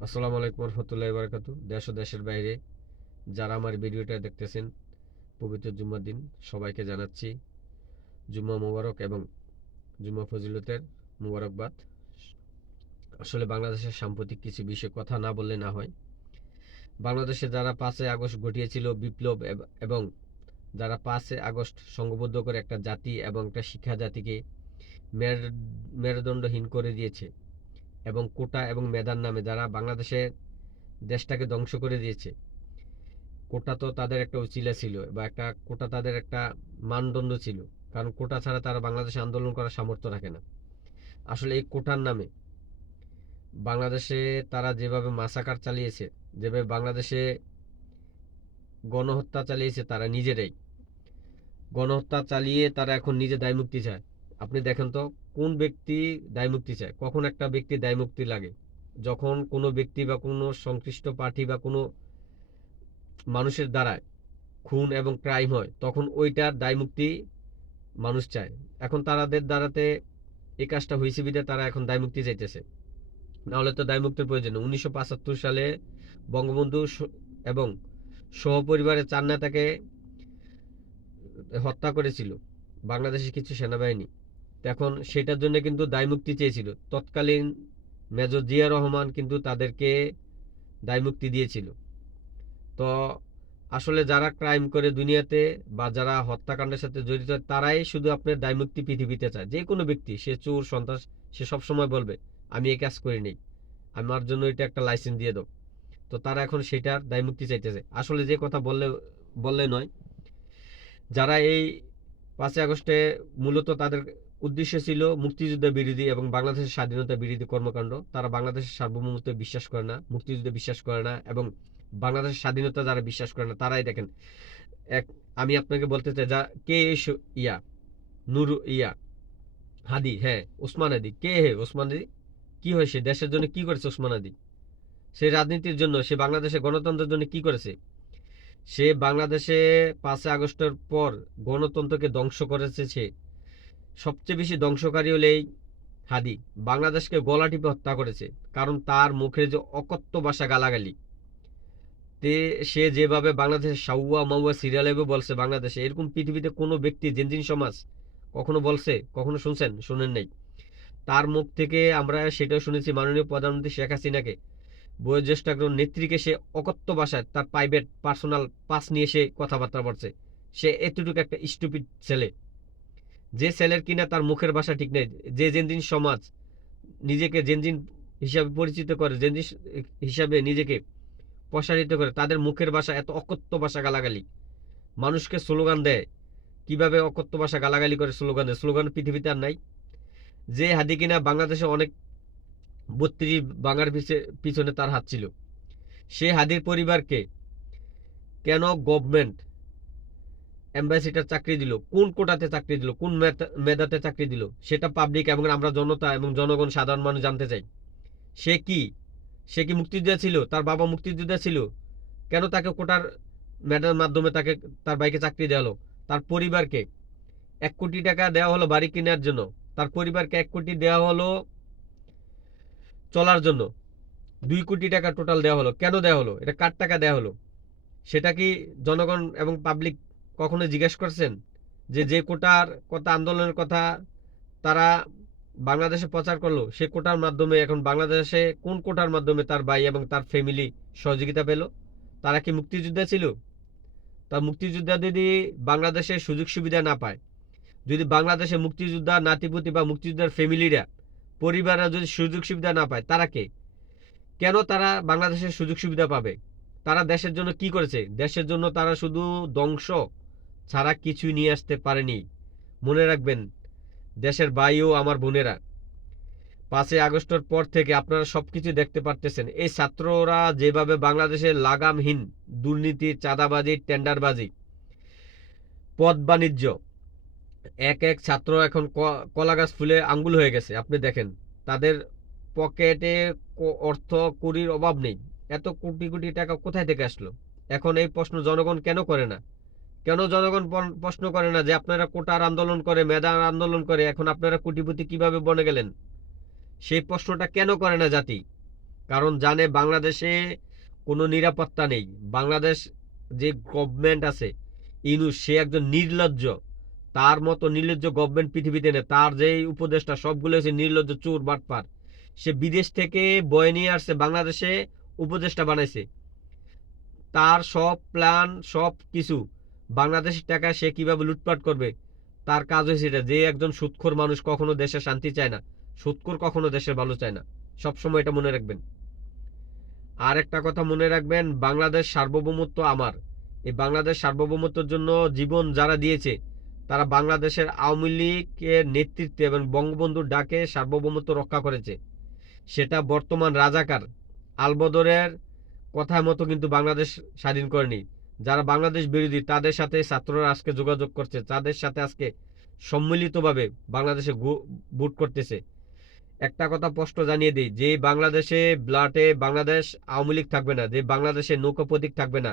আসসালামু আলাইকুম রহমতুল্লাহ বারকাত দেশ ও দেশের বাইরে যারা আমার ভিডিওটা দেখতেছেন, পবিত্র জুম্মার দিন সবাইকে জানাচ্ছি, জুম্মা মোবারক এবং জুম্মা ফজিলতের মোবারকবাদ। আসলে বাংলাদেশের সাম্প্রতিক কিছু বিষয়ে কথা না বললে না হয়। বাংলাদেশে যারা পাঁচই আগস্ট ঘটিয়েছিল বিপ্লব এবং যারা পাঁচই আগস্ট সংঘবদ্ধ করে একটা জাতি এবং একটা শিক্ষা জাতিকে মের- মেরুদণ্ডহীন করে দিয়েছে এবং কোটা এবং মেধার নামে যারা বাংলাদেশে দেশটাকে ধ্বংস করে দিয়েছে। কোটা তো তাদের একটা উচিলা ছিল বা একটা, কোটা তাদের একটা মানদণ্ড ছিল। কারণ কোটা ছাড়া তারা বাংলাদেশে আন্দোলন করার সামর্থ্য রাখে না। আসলে এই কোটার নামে বাংলাদেশে তারা যেভাবে মাসাকার চালিয়েছে, যেভাবে বাংলাদেশে গণহত্যা চালিয়েছে তারা নিজেরাই। গণহত্যা চালিয়ে তারা এখন নিজে দায়মুক্তি চায়। আপনি দেখেন তো কোন ব্যক্তি দায়মুক্তি চায়? কখন একটা ব্যক্তি দায়মুক্তি লাগে? যখন কোনো ব্যক্তি বা কোনো সংশ্লিষ্ট পার্টি বা কোনো মানুষের দ্বারায় খুন এবং ক্রাইম হয়, তখন ওইটার দায়মুক্তি মানুষ চায়। এখন তারাদের দ্বারাতে এই কাজটা হয়েছে বিধে তারা এখন দায়মুক্তি চাইতেছে। নাহলে তো দায়মুক্তির প্রয়োজন উনিশশো পঁচাত্তর সালে বঙ্গবন্ধু এবং সহপরিবারের চার নেতাকে হত্যা করেছিল বাংলাদেশের কিছু সেনাবাহিনী। এখন সেটার জন্য কিন্তু দায়মুক্তি চেয়েছিল। তৎকালীন মেজর জিয়া রহমান কিন্তু তাদেরকে দায়মুক্তি দিয়েছিল। তো আসলে যারা ক্রাইম করে দুনিয়াতে বা যারা হত্যাকাণ্ডের সাথে জড়িত তারাই শুধু আপনার দায়মুক্তি পৃথিবীতে চায়। যে কোনো ব্যক্তি, সে চোর, সন্ত্রাস, সে সবসময় বলবে, আমি এই কাজ করি নেই। আমার জন্য এটা একটা লাইসেন্স দিয়ে দাও। তো তারা এখন সেটার দায়মুক্তি চাইতেছে। আসলে যে কথা বললে বললে নয়, যারা এই পাঁচই আগস্টে মূলত তাদের উদ্দেশ্য ছিল মুক্তিযুদ্ধ বিরোধী এবং বাংলাদেশের স্বাধীনতা বিরোধী কর্মকাণ্ড। তারা বাংলাদেশের সার্বভৌমত্বে বিশ্বাস করে না, মুক্তিযুদ্ধে বিশ্বাস করে না এবং বাংলাদেশের স্বাধীনতা যারা বিশ্বাস করে না, তারাই দেখেন, এক, আমি আপনাকে বলতে চাই, যা, কে ইয়া, নুর, ইয়া, হাদি হ্যাঁ ওসমান হাদি, কে হে ওসমান হাদি? কি হয়েছে দেশের জন্য কি করেছে ওসমান হাদি? সে রাজনীতির জন্য, সে বাংলাদেশের গণতন্ত্রের জন্য কি করেছে? সে বাংলাদেশে পাঁচই আগস্টের পর গণতন্ত্রকে ধ্বংস করেছে সে। সবচেয়ে বেশি ধ্বংসকারী হলে এই হাদি। বাংলাদেশকে গলা টিপে হত্যা করেছে, কারণ তার মুখের যে অকথ্য ভাষা গালাগালি, তে সে যেভাবে বাংলাদেশের সাউয়া মাউয়া সিরিয়ালে বলছে বাংলাদেশে, এরকম পৃথিবীতে কোনো ব্যক্তি, জেনজিন সমাজ কখনো বলছে, কখনো শুনছেন, শুনেন নাই। তার মুখ থেকে আমরা সেটাও শুনেছি মাননীয় প্রধানমন্ত্রী শেখ হাসিনাকে, বয়োজ্যেষ্ঠ একজন নেত্রীকে সে অকথ্য ভাষায় তার প্রাইভেট পার্সোনাল পাস নিয়ে সে কথাবার্তা বলছে। সে এতটুকু একটা স্টুপিড ছেলে। যে ছেলের কিনা তার মুখের ভাষা ঠিক নেই, যে জেনজিন সমাজ নিজেকে জেনজিন হিসাবে পরিচিত করে, জেনজিন হিসাবে নিজেকে প্রসারিত করে, তাদের মুখের ভাষা এত অকথ্য ভাষা গালাগালি। মানুষকে স্লোগান দেয়। কীভাবে অকথ্য ভাষা গালাগালি করে স্লোগান দেয়? স্লোগান পৃথিবীতে আর নাই। যে হাদি কিনা বাংলাদেশে অনেক বত্রিশ বাঙার পিছে- পিছনে তার হাত ছিল। সে হাদির পরিবারকে কেন গভর্নমেন্ট অ্যাম্বাসিডার চাকরি দিল, কোন কোটাতে চাকরি দিল, কোন মেধা- মেধাতে চাকরি দিল, সেটা পাবলিক এবং আমরা জনতা এবং জনগণ, সাধারণ মানুষ জানতে চাই। সে কি? সে কি মুক্তিযোদ্ধা ছিল? তার বাবা মুক্তিযোদ্ধা ছিল? কেন তাকে কোটার মেধার মাধ্যমে তাকে, তার বাইকে চাকরি দেওয়া হলো? তার পরিবারকে। এক কোটি টাকা দেওয়া হলো বাড়ি কেনার জন্য। তার পরিবারকে এক কোটি দেওয়া হলো চলার জন্য। দুই কোটি টাকা টোটাল দেওয়া হলো। কেন দেওয়া হলো? এটা কার টাকা দেওয়া হলো? সেটা কি জনগণ এবং পাবলিক কখনো জিজ্ঞেস করছেন যে যে কোটার কথা, আন্দোলনের কথা তারা বাংলাদেশে প্রচার করল, সে কোটার মাধ্যমে এখন বাংলাদেশে কোন কোটার মাধ্যমে তার ভাই এবং তার ফ্যামিলি সহযোগিতা পেল? তারা কি মুক্তিযোদ্ধা ছিল? তা মুক্তিযোদ্ধা যদি বাংলাদেশে সুযোগ সুবিধা না পায়। যদি বাংলাদেশে মুক্তিযোদ্ধা নাতিপুতি বা মুক্তিযোদ্ধার ফ্যামিলিরা পরিবাররা যদি সুযোগ সুবিধা না পায়, তারা কে? কেন তারা বাংলাদেশের সুযোগ সুবিধা পাবে? তারা দেশের জন্য কি করেছে? দেশের জন্য তারা শুধু ধ্বংস ছাড়া কিছুই নিয়ে আসতে পারেনি। মনে রাখবেন, দেশের ভাই ও আমার বোনেরা, পাঁচই আগস্টের পর থেকে আপনারা সবকিছু দেখতে পারতেছেন। এই ছাত্ররা যেভাবে বাংলাদেশের লাগামহীন দুর্নীতি, চাঁদাবাজি, টেন্ডারবাজি পদ বাণিজ্য, এক এক ছাত্র এখন ক- কলা গাছ ফুলে আঙ্গুল হয়ে গেছে। আপনি দেখেন, তাদের পকেটে অর্থ কুড়ির অভাব নেই। এত কোটি কোটি টাকা কোথায় থেকে আসলো? এখন এই প্রশ্ন জনগণ কেন করে না? কেন জনগণ প্রশ্ন করে না যে আপনারা কোটার আন্দোলন করে, মেধার আন্দোলন করে, এখন আপনারা কোটিপতি কীভাবে বনে গেলেন? সেই প্রশ্নটা কেন করে না জাতি? কারণ জানে বাংলাদেশে কোনো নিরাপত্তা নেই। বাংলাদেশ যে গভর্নমেন্ট আছে, ইনু সে একজন নির্লজ্জ। তার মতো নির্লজ্জ গভর্নমেন্ট পৃথিবীতে নেই। তার যেই উপদেশটা সবগুলো হচ্ছে নির্লজ্জ, চোর, বাটপার। সে বিদেশ থেকে বয়ে নিয়ে আসছে, বাংলাদেশে উপদেশটা বানাইছে। তার সব প্ল্যান সব কিছু বাংলাদেশের টাকা সে কীভাবে লুটপাট করবে? তার কাজ হয়েছে এটা, যে একজন সুৎখোর মানুষ কখনো দেশে শান্তি চায় না, সুৎখোর কখনো দেশের ভালো চায় না। সবসময় এটা মনে রাখবেন। আর একটা কথা মনে রাখবেন, বাংলাদেশ সার্বভৌমত্ব আমার। এই বাংলাদেশ সার্বভৌমত্বের জন্য জীবন যারা দিয়েছে, তারা বাংলাদেশের আওয়ামী লীগের নেতৃত্বে এবং বঙ্গবন্ধুর ডাকে সার্বভৌমত্ব রক্ষা করেছে। সেটা বর্তমান রাজাকার আলবদরের কথা মতো কিন্তু বাংলাদেশ স্বাধীন করেনি। যারা বাংলাদেশ বিরোধী, তাদের সাথে ছাত্ররা আজকে যোগাযোগ করছে, তাদের সাথে আজকে সম্মিলিতভাবে বাংলাদেশে বুট করতেছে। একটা কথা স্পষ্ট জানিয়ে দিই, যে বাংলাদেশে ব্লাটে বাংলাদেশ আওয়ামী লীগ থাকবে না, যে বাংলাদেশে নৌকা প্রতীক থাকবে না,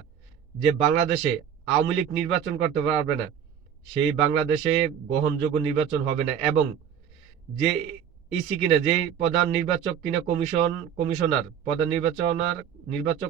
যে বাংলাদেশে আওয়ামী লীগ নির্বাচন করতে পারবে না, সেই বাংলাদেশে গ্রহণযোগ্য নির্বাচন হবে না। এবং যে ইসি কিনা, যে প্রধান নির্বাচক কিনা কমিশন, কমিশনার, প্রধান নির্বাচনার, নির্বাচক